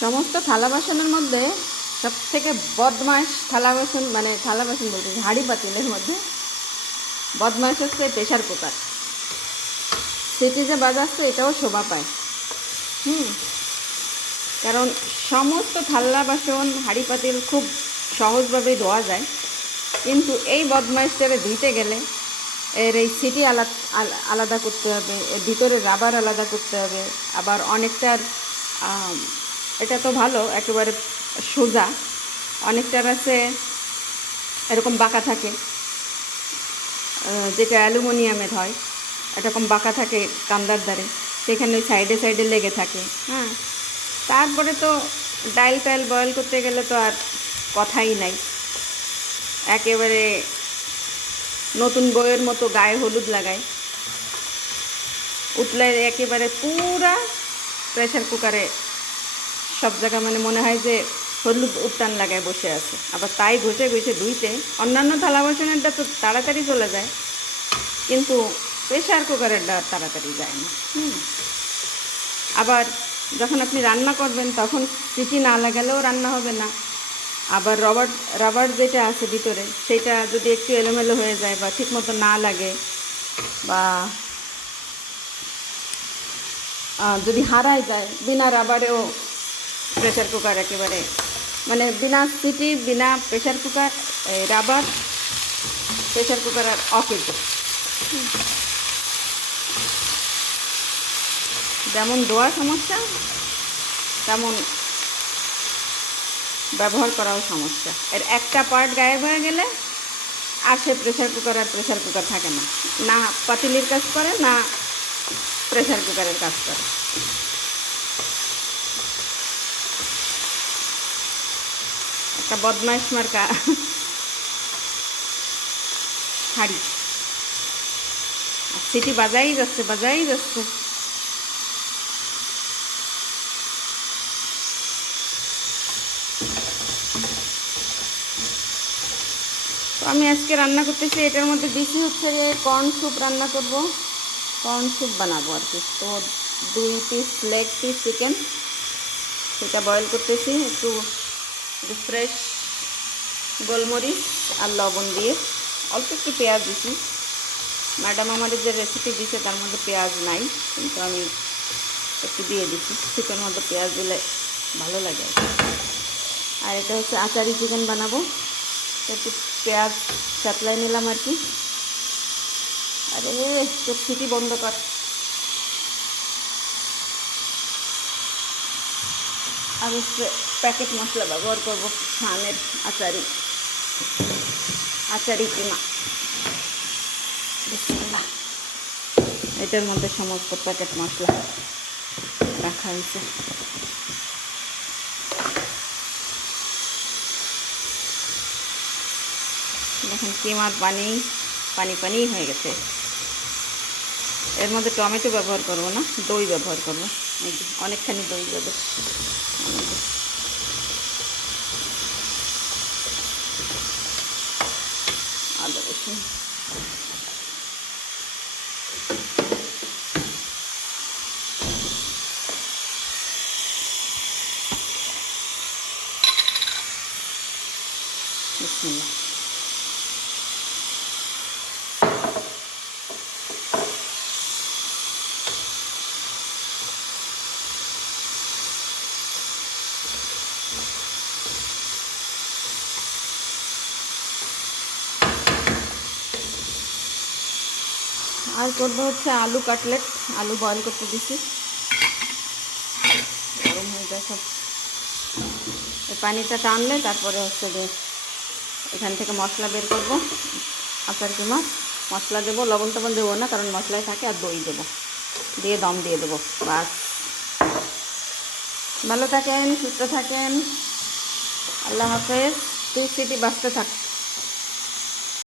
সমস্ত থালা বাসনের মধ্যে সব থেকে বদমাস থালা বাসন মানে থালা বাসন বলতে হাঁড়ি পাতিলের মধ্যে বদমাস হচ্ছে প্রেশার কুকার। সিটি যে বাজাচ্ছে, এটাও শোভা পায়। হুম। কারণ সমস্ত থালা বাসন, হাঁড়ি পাতিল খুব সহজভাবেই ধোয়া যায়। কিন্তু এই বদমাইশটারে ধুইতে গেলে এর এই সিটি আলাদা আলাদা করতে হবে, এর ভিতরে রাবার আলাদা করতে হবে। আবার অনেকটার এটা তো ভালো, একেবারে সোজা। অনেকটার আছে এরকম বাঁকা থাকে যেটা অ্যালুমিনিয়ামের হয়। এরকম বাঁকা থাকে কান্দার ধারে সেখানে ওই সাইডে সাইডে লেগে থাকে হ্যাঁ। তারপরে তো ডাইল টাইল বয়েল করতে গেলে তো আর কথাই নাই। একেবারে নতুন বইয়ের মতো গায়ে হলুদ লাগায়। উঠলে একেবারে পুরা প্রেশার কুকারে সব জায়গা মানে মনে হয় যে হলুদ উত্তান লাগায় বসে আছে। আবার তাই ঘষে ঘষে ধুইতে অন্যান্য থালা বাসনেরটা তো তাড়াতাড়ি চলে যায়। কিন্তু প্রেশার কুকারেরটা তাড়াতাড়ি যায় না। আবার যখন আপনি রান্না করবেন তখন সিটি না লাগালেও রান্না হবে না। আবার রবার, রাবার যেটা আছে ভিতরে, সেটা যদি একটু এলোমেলো হয়ে যায় বা ঠিকমতো না লাগে বা যদি হারায় যায়, বিনা রাবারেও প্রেশার কুকার একেবারে। মানে বিনা সিটি, বিনা pressure cooker rubber pressure cooker আর অকেজ যেমন দোয়া সমস্যা, তেমন ব্যবহার করাও সমস্যা। এর একটা পার্ট গায়েব হয়ে গেলে আর সে প্রেশার কুকার আর প্রেশার কুকার থাকে না। না পাতিলির কাজ করে, না প্রেশার কুকারের কাজ করে। একটা বদমাইশ মার্কা হাড়ি আর সিটি বাজাই যাচ্ছে বাজাই যাচ্ছে। তো আমি আজকে রান্না করতেছি, এটার মধ্যে বেশি হচ্ছে যে কর্ন স্যুপ রান্না করব। কর্ন স্যুপ বানাবো আর কি। তো দুই পিস লেগ পিস চিকেন সেটা বয়েল করতেছি, একটু ফ্রেশ গোলমরিচ আর লবণ দিয়ে অল্প একটু পেঁয়াজ দিছি। ম্যাডাম আমাদের যে রেসিপি দিছে তার মধ্যে পেঁয়াজ নাই, কিন্তু আমি একটু দিয়ে দিচ্ছি চিকেন মধ্যে পেঁয়াজ দিলে ভালো লাগে আর এটা হচ্ছে আচারি চিকেন বানাবো। একটু পেঁয়াজ সাতলাই নিলাম আর কি। আরে তোর সিটি বন্ধ কর। হচ্ছে প্যাকেট মশলা ব্যবহার করব ধানের আচারি আচারি কিমা বিসমিল্লাহ। এটার মধ্যে সমস্ত প্যাকেট মশলা রাখা হয়েছে দেখুন কিমার পানি পানি পানি হয়ে গেছে এর মধ্যে টমেটো ব্যবহার করব না দই ব্যবহার করব। অনেকখানি দই দেবো আদা রসুন। আর করব হচ্ছে আলু কাটলেট, আলু বয়েল করতে দিছি। গরম হয়ে যায় সব। পানিটা টানলে তারপরে হচ্ছে যে এখান থেকে মশলা বের করব। আচার কিমা, মশলা দেবো, লবণ টবণ দেবো না, কারণ মশলায় থাকে আর দই দেবো। দিয়ে দম দিয়ে দেবো, বাস। ভালো থাকেন, সুস্থ থাকেন। আল্লাহ হাফেজ। তুই সিটি বাঁচতে থাক।